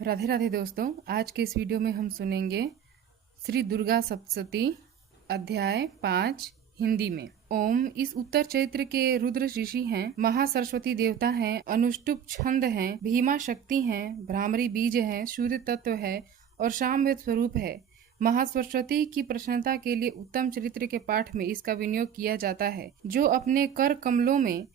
राधे राधे दोस्तों, आज के इस वीडियो में हम सुनेंगे श्री दुर्गा सप्तशती अध्याय 5 हिंदी में। ओम इस उत्तर चैत्र के रुद्र ऋषि हैं, महासरस्वती देवता हैं, अनुष्टुप छंद हैं, भीमा शक्ति हैं, भ्रामरी बीज है, सूर्य तत्व है और सामवेद स्वरूप है। महासरस्वती की प्रसन्नता के लिए उत्तम चरित्र के पाठ में इसका विनियोग किया जाता है। जो अपने कर कमलों में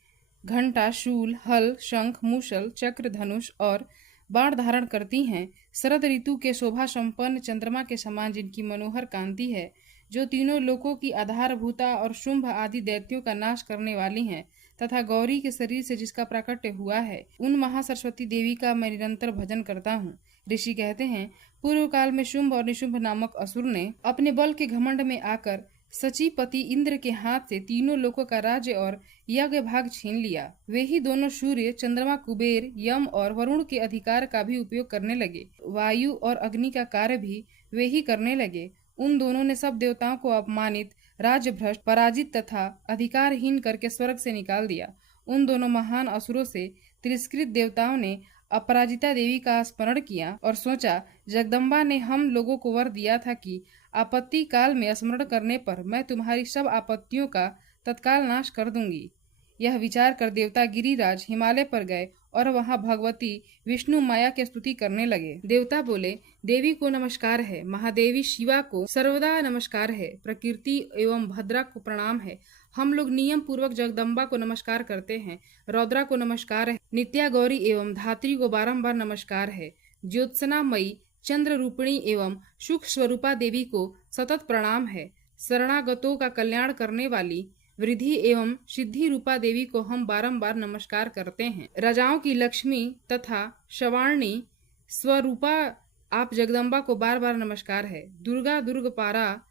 घंटा, शूल, हल, शंख, मूसल, चक्र, धनुष और बाण धारण करती हैं, शरद ऋतु के शोभा संपन्न चंद्रमा के समान जिनकी मनोहर कांति है, जो तीनों लोकों की आधारभूता और शुंभ आदि दैत्यों का नाश करने वाली हैं, तथा गौरी के शरीर से जिसका प्राकट्य हुआ है, उन महासरस्वती देवी का मैं निरंतर भजन करता हूँ। ऋषि कहते हैं, पूर्व काल में शुंभ और निशुंभ नामक असुर ने अपने बल के घमंड में आकर सचीपति इंद्र के हाथ से तीनों लोकों का राज्य और यज्ञ भाग छीन लिया। वे ही दोनों सूर्य, चंद्रमा, कुबेर, यम और वरुण के अधिकार का भी उपयोग करने लगे। वायु और अग्नि का कार्य भी वे ही करने लगे। उन दोनों ने सब देवताओं को अपमानित, राज्यभ्रष्ट, पराजित तथा अधिकारहीन करके स्वर्ग से निकाल दिया। उन दोनों महान असुरों से तिरस्कृत देवताओं ने अपराजिता देवी का स्मरण किया और सोचा, जगदम्बा ने हम लोगों को वर दिया था कि आपत्ति काल में स्मरण करने पर मैं तुम्हारी सब आपत्तियों का तत्काल नाश कर दूंगी। यह विचार कर देवता गिरिराज हिमालय पर गए और वहां भगवती विष्णु माया की स्तुति करने लगे। देवता बोले, देवी को नमस्कार है, महादेवी शिवा को सर्वदा नमस्कार है, प्रकृति एवं भद्रा को प्रणाम है। हम लोग नियम पूर्वक जगदम्बा को नमस्कार करते हैं, रौद्रा को नमस्कार है, नित्या गौरी एवं धात्री को बारंबार नमस्कार है, ज्योत्सना मई चंद्र रूपिणी एवं सुख स्वरूपा देवी को सतत प्रणाम है, शरणागतों का कल्याण करने वाली वृद्धि एवं सिद्धि रूपा देवी को हम बारंबार नमस्कार करते हैं। राजाओं की लक्ष्मी तथा शवाणी स्वरूपा आप जगदम्बा को बार बार नमस्कार है। दुर्गा, दुर्गपारा,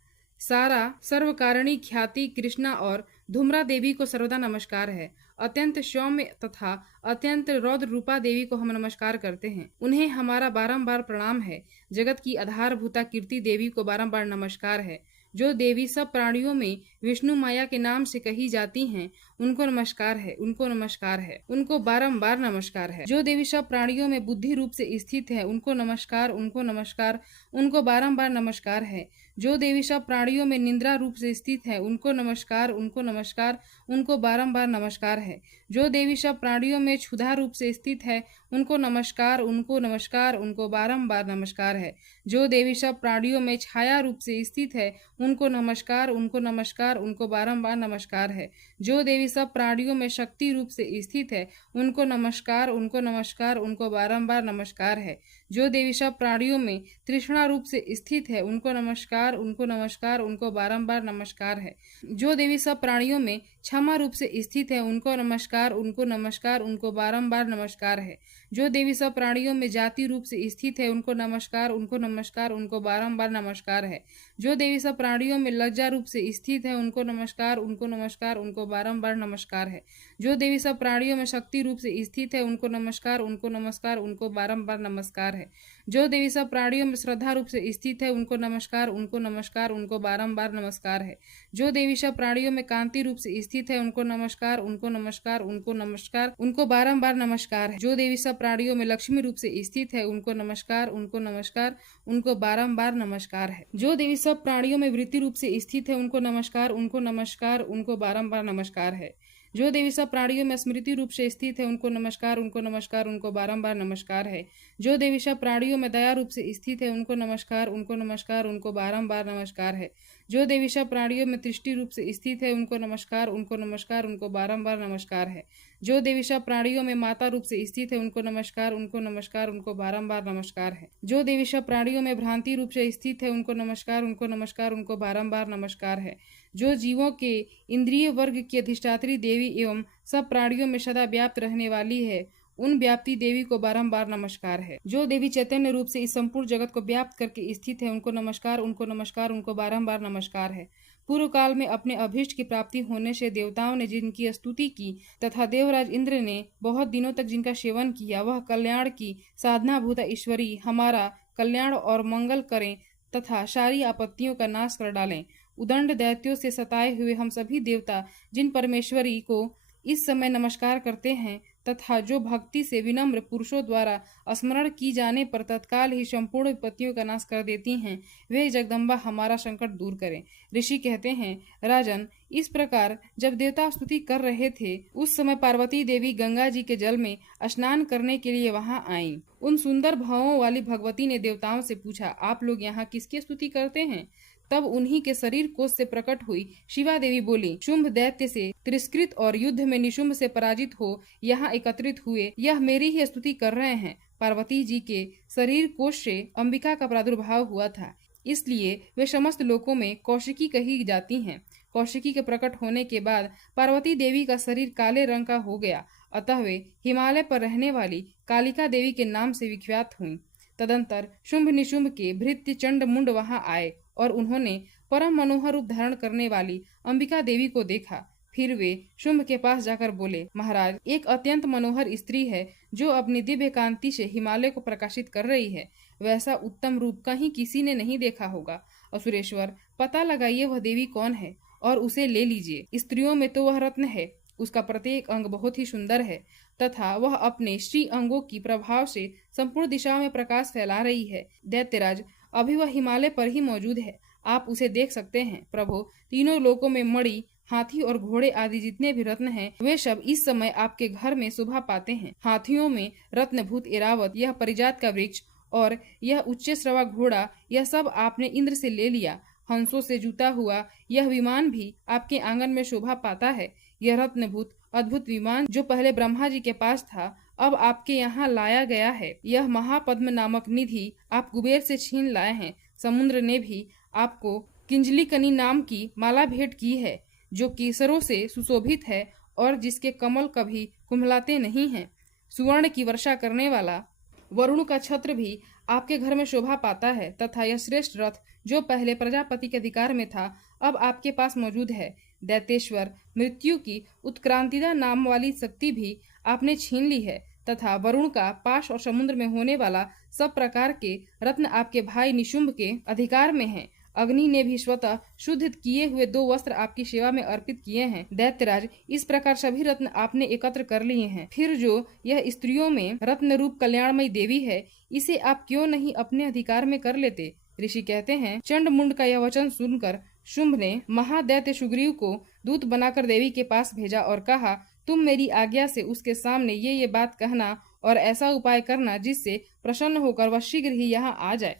सारा, सर्वकारिणी ख्याति कृष्णा और धूम्रा देवी को सर्वदा नमस्कार है। अत्यंत सौम्य तथा अत्यंत रौद्र रूपा देवी को हम नमस्कार करते हैं, उन्हें हमारा बारंबार प्रणाम है। जगत की आधारभूता कीर्ति देवी को बारंबार नमस्कार है। जो देवी सब प्राणियों में विष्णु माया के नाम से कही जाती हैं, उनको नमस्कार है, उनको नमस्कार है, उनको बारंबार नमस्कार है। जो देवी सब प्राणियों में बुद्धि रूप से स्थित है, उनको नमस्कार, उनको नमस्कार, उनको बारंबार नमस्कार है। जो देवी सब प्राणियों में निंद्रा रूप से स्थित है, उनको नमस्कार, उनको नमस्कार, उनको बारंबार नमस्कार है। जो देवी सब प्राणियों में क्षुधा रूप से स्थित है, उनको नमस्कार, उनको नमस्कार, उनको बारंबार नमस्कार है। जो देवी सब प्राणियों में छाया रूप से स्थित है, उनको नमस्कार, उनको नमस्कार, उनको बारंबार नमस्कार है। जो देवी सब प्राणियों में शक्ति रूप से स्थित है, उनको नमस्कार, उनको नमस्कार, उनको बारंबार नमस्कार है। जो देवी सब प्राणियों में तृष्णा रूप से स्थित है, उनको नमस्कार, उनको नमस्कार, उनको बारंबार नमस्कार है। जो देवी सब प्राणियों में क्षमा रूप से स्थित है, उनको नमस्कार, उनको नमस्कार, उनको बारंबार नमस्कार है। जो देवी सब प्राणियों में जाति रूप से स्थित है, उनको नमस्कार, उनको नमस्कार, उनको बारंबार नमस्कार है। जो देवी सब प्राणियों में लज्जा रूप से स्थित है, उनको नमस्कार, उनको नमस्कार, उनको बारंबार नमस्कार है। जो देवी सब प्राणियों में शक्ति रूप से स्थित है, उनको नमस्कार, उनको नमस्कार, उनको बारंबार नमस्कार है। जो देवी सब प्राणियों में श्रद्धा रूप से स्थित है, उनको नमस्कार, उनको नमस्कार, उनको बारंबार नमस्कार है। जो देवी सब प्राणियों में कांति रूप से स्थित है, उनको नमस्कार, उनको नमस्कार, उनको नमस्कार, उनको बारंबार नमस्कार है। जो देवी सब प्राणियों में लक्ष्मी रूप से स्थित है, उनको नमस्कार, उनको नमस्कार, उनको बारंबार नमस्कार है। जो देवी सब प्राणियों में वृत्ति रूप से स्थित है, उनको नमस्कार, उनको नमस्कार, उनको बारंबार नमस्कार है। जो देवी सब प्राणियों में स्मृति रूप से स्थित है, उनको नमस्कार, उनको नमस्कार, उनको बारंबार नमस्कार है। जो देवी सब प्राणियों में दया रूप से स्थित है, उनको नमस्कार, उनको नमस्कार, उनको बारंबार नमस्कार है। जो देवी सब प्राणियों में दृष्टि रूप से स्थित है, उनको नमस्कार, उनको नमस्कार, उनको बारंबार नमस्कार है। जो देवी सब प्राणियों में माता रूप से स्थित है, उनको नमस्कार, उनको नमस्कार, उनको बारंबार नमस्कार है। जो देवी सब प्राणियों में भ्रांति रूप से स्थित है, उनको नमस्कार, उनको नमस्कार, उनको बारंबार नमस्कार है। जो जीवों के इंद्रिय वर्ग की अधिष्ठात्री देवी एवं सब प्राणियों में सदा व्याप्त रहने वाली है, उन व्याप्ति देवी को बारंबार नमस्कार है। जो देवी चैतन्य रूप से इस संपूर्ण जगत को व्याप्त करके स्थित है, उनको नमस्कार, उनको नमस्कार, उनको बारंबार नमस्कार है। पूर्व काल में अपने अभीष्ट की प्राप्ति होने से देवताओं ने जिनकी स्तुति की तथा देवराज इंद्र ने बहुत दिनों तक जिनका सेवन किया, वह कल्याण की साधना भूता ईश्वरी हमारा कल्याण और मंगल करें तथा सारी आपत्तियों का नाश कर डालें। उदंड दैत्यों से सताए हुए हम सभी देवता जिन परमेश्वरी को इस समय नमस्कार करते हैं, तथा जो भक्ति से विनम्र पुरुषों द्वारा स्मरण की जाने पर तत्काल ही संपूर्ण विपत्तियों का नाश कर देती हैं, वे जगदम्बा हमारा संकट दूर करें। ऋषि कहते हैं, राजन, इस प्रकार जब देवता स्तुति कर रहे थे उस समय पार्वती देवी गंगा जी के जल में स्नान करने के लिए वहां आईं। उन सुंदर भावों वाली भगवती ने देवताओं से पूछा, आप लोग यहाँ किसकी स्तुति करते हैं? तब उन्हीं के शरीर कोश से प्रकट हुई शिवा देवी बोली, शुंभ दैत्य से तिरस्कृत और युद्ध में निशुंभ से पराजित हो यहाँ एकत्रित हुए यह मेरी ही स्तुति कर रहे हैं। पार्वती जी के शरीर कोश से अंबिका का प्रादुर्भाव हुआ था, इसलिए वे समस्त लोकों में कौशिकी कही जाती हैं। कौशिकी के प्रकट होने के बाद पार्वती देवी का शरीर काले रंग का हो गया, अतः वे हिमालय पर रहने वाली कालिका देवी के नाम से विख्यात हुईं। तदंतर शुंभ निशुंभ के भृत्य चंड मुंड वहां आए और उन्होंने परम मनोहर रूप धारण करने वाली अंबिका देवी को देखा। फिर वे शुंभ के पास जाकर बोले, महाराज, एक अत्यंत मनोहर स्त्री है जो अपनी दिव्य कांति से हिमालय को प्रकाशित कर रही है। वैसा उत्तम रूप कहीं किसी ने नहीं देखा होगा। असुरेश्वर, पता लगाइए वह देवी कौन है और उसे ले लीजिए। स्त्रियों में तो वह रत्न है, उसका प्रत्येक अंग बहुत ही सुंदर है तथा वह अपने श्री अंगों की प्रभाव से संपूर्ण दिशाओं में प्रकाश फैला रही है। दैत्यराज, अभी वह हिमालय पर ही मौजूद है, आप उसे देख सकते हैं। प्रभु, तीनों लोकों में मणि, हाथी और घोड़े आदि जितने भी रत्न हैं, वे सब इस समय आपके घर में शोभा पाते हैं। हाथियों में रत्नभूत एरावत, यह परिजात का वृक्ष, और यह उच्च श्रवा घोड़ा, यह सब आपने इंद्र से ले लिया। हंसों से जुता हुआ यह विमान भी आपके आंगन में शोभा पाता है। यह रत्नभूत अद्भुत विमान जो पहले ब्रह्मा जी के पास था, अब आपके यहाँ लाया गया है। यह महापद्म नामक निधि आप कुबेर से छीन लाए हैं। समुद्र ने भी आपको किंजलिकनी नाम की माला भेंट की है, जो केसरों से सुशोभित है और जिसके कमल कभी कुम्हलाते नहीं हैं। सुवर्ण की वर्षा करने वाला वरुण का छत्र भी आपके घर में शोभा पाता है तथा यह श्रेष्ठ रथ जो पहले प्रजापति के अधिकार में था, अब आपके पास मौजूद है। दैतेश्वर, मृत्यु की उत्क्रांतिदा नाम वाली शक्ति भी आपने छीन ली है तथा वरुण का पाश और समुद्र में होने वाला सब प्रकार के रत्न आपके भाई निशुंभ के अधिकार में हैं। अग्नि ने भी स्वतः शुद्ध किए हुए 2 वस्त्र आपकी सेवा में अर्पित किए हैं। दैत्यराज, इस प्रकार सभी रत्न आपने एकत्र कर लिए हैं। फिर जो यह स्त्रियों में रत्न रूप कल्याणमयी देवी है, इसे आप क्यों नहीं अपने अधिकार में कर लेते? ऋषि कहते हैं, चंड मुंड का यह वचन सुनकर शुंभ ने महादैत्य सुग्रीव को दूत बनाकर देवी के पास भेजा और कहा, तुम मेरी आज्ञा से उसके सामने ये बात कहना और ऐसा उपाय करना जिससे प्रसन्न होकर वह शीघ्र ही यहाँ आ जाए।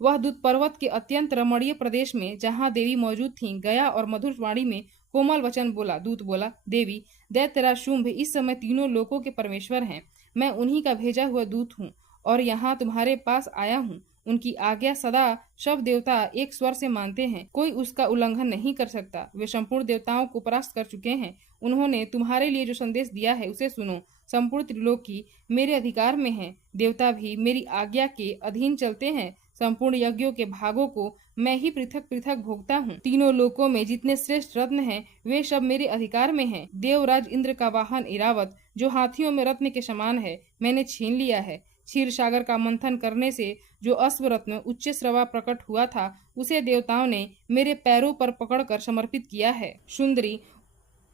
वह दूत पर्वत के अत्यंत रमणीय प्रदेश में जहाँ देवी मौजूद थीं, गया और मधुर वाणी में कोमल वचन बोला। दूत बोला, देवी, दैत्यराज शुंभ इस समय तीनों लोकों के परमेश्वर हैं। मैं उन्हीं का भेजा हुआ दूत हूँ और यहाँ तुम्हारे पास आया हूँ। उनकी आज्ञा सदा सब देवता एक स्वर से मानते हैं, कोई उसका उल्लंघन नहीं कर सकता। वे संपूर्ण देवताओं को परास्त कर चुके हैं। उन्होंने तुम्हारे लिए जो संदेश दिया है उसे सुनो। संपूर्ण त्रिलोकी मेरे अधिकार में है, देवता भी मेरी आज्ञा के अधीन चलते हैं। संपूर्ण यज्ञों के भागों को मैं ही पृथक पृथक भोगता हूँ। तीनों लोकों में जितने श्रेष्ठ रत्न हैं, वे सब मेरे अधिकार में हैं। देवराज इंद्र का वाहन इरावत, जो हाथियों में रत्न के समान है, मैंने छीन लिया है। क्षीर सागर का मंथन करने से जो अश्व रत्न उच्च श्रवा प्रकट हुआ था, उसे देवताओं ने मेरे पैरों पर पकड़कर समर्पित किया है। सुंदरी,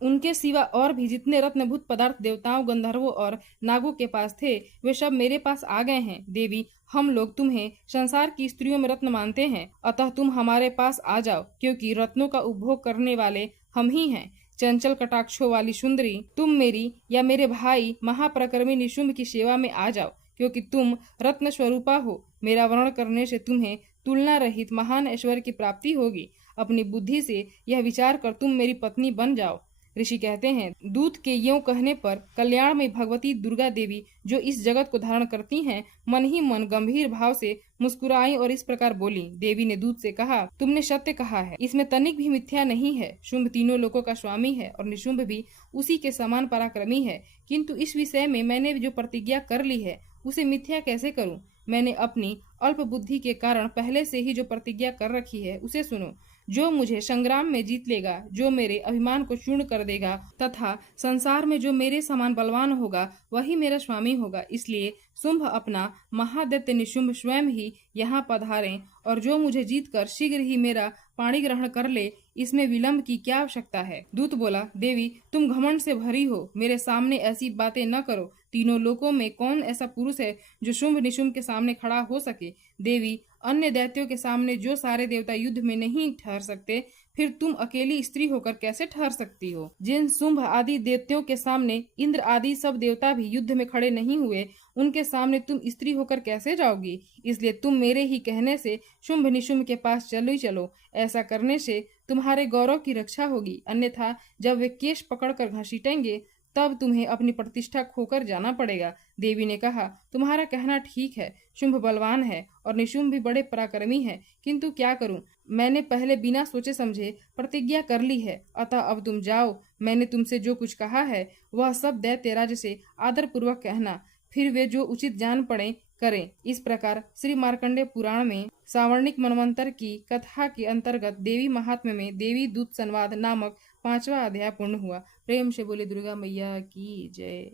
उनके सिवा और भी जितने रत्नभूत पदार्थ देवताओं, गंधर्वों और नागों के पास थे, वे सब मेरे पास आ गए हैं। देवी, हम लोग तुम्हें संसार की स्त्रियों में रत्न मानते हैं, अतः तुम हमारे पास आ जाओ, क्योंकि रत्नों का उपभोग करने वाले हम ही हैं। चंचल कटाक्षों वाली सुंदरी, तुम मेरी या मेरे भाई महाप्रकर्मी निशुंभ की सेवा में आ जाओ, क्योंकि तुम रत्न स्वरूपा हो। मेरा वर्ण करने से तुम्हें तुलना रहित महान ऐश्वर्य की प्राप्ति होगी। अपनी बुद्धि से यह विचार कर तुम मेरी पत्नी बन जाओ। ऋषि कहते हैं, दूत के यों कहने पर कल्याणमयी भगवती दुर्गा देवी, जो इस जगत को धारण करती हैं, मन ही मन गंभीर भाव से मुस्कुराई और इस प्रकार बोली। देवी ने दूत से कहा, तुमने सत्य कहा है, इसमें तनिक भी मिथ्या नहीं है। शुंभ तीनों लोकों का स्वामी है और निशुंभ भी उसी के समान पराक्रमी है, किंतु इस विषय में मैंने जो प्रतिज्ञा कर ली है उसे मिथ्या कैसे करूं? मैंने अपनी अल्प बुद्धि के कारण पहले से ही जो प्रतिज्ञा कर रखी है उसे सुनो। जो मुझे संग्राम में जीत लेगा, जो मेरे अभिमान को चूर्ण कर देगा तथा संसार में जो मेरे समान बलवान होगा, वही मेरा स्वामी होगा। इसलिए शुंभ अपना महादैत्य निशुंभ स्वयं ही यहाँ पधारें और जो मुझे जीतकर शीघ्र ही मेरा पानी ग्रहण कर ले, इसमें विलंब की क्या आवश्यकता है। दूत बोला, देवी तुम घमंड से भरी हो, मेरे सामने ऐसी बातें न करो। तीनों लोकों में कौन ऐसा पुरुष है जो शुंभ निशुंभ के सामने खड़ा हो सके। देवी अन्य दैत्यों के सामने जो सारे देवता युद्ध में नहीं ठहर सकते, फिर तुम अकेली स्त्री होकर कैसे ठहर सकती हो। जिन शुंभ आदि दैत्यों के सामने इंद्र आदि सब देवता भी युद्ध में खड़े नहीं हुए, उनके सामने तुम स्त्री होकर कैसे जाओगी। इसलिए तुम मेरे ही कहने से शुंभ निशुंभ के पास चलो ही चलो। ऐसा करने से तुम्हारे गौरव की रक्षा होगी, अन्यथा जब वे केश पकड़कर घसीटेंगे तब तुम्हें अपनी प्रतिष्ठा खोकर जाना पड़ेगा। देवी ने कहा, तुम्हारा कहना ठीक है, शुंभ बलवान है और निशुंभ भी बड़े पराक्रमी है, किंतु क्या करूं, मैंने पहले बिना सोचे समझे प्रतिज्ञा कर ली है। अतः अब तुम जाओ, मैंने तुमसे जो कुछ कहा है वह सब दैत्यराज से आदर पूर्वक कहना, फिर वे जो उचित जान पड़े करें। इस प्रकार श्री मार्कंडेय पुराण में सावर्णिक मनवंतर की कथा के अंतर्गत देवी महात्म्य में देवी दूत संवाद नामक 5वां अध्याय पूर्ण हुआ। प्रेम से बोले दुर्गा मैया की जय।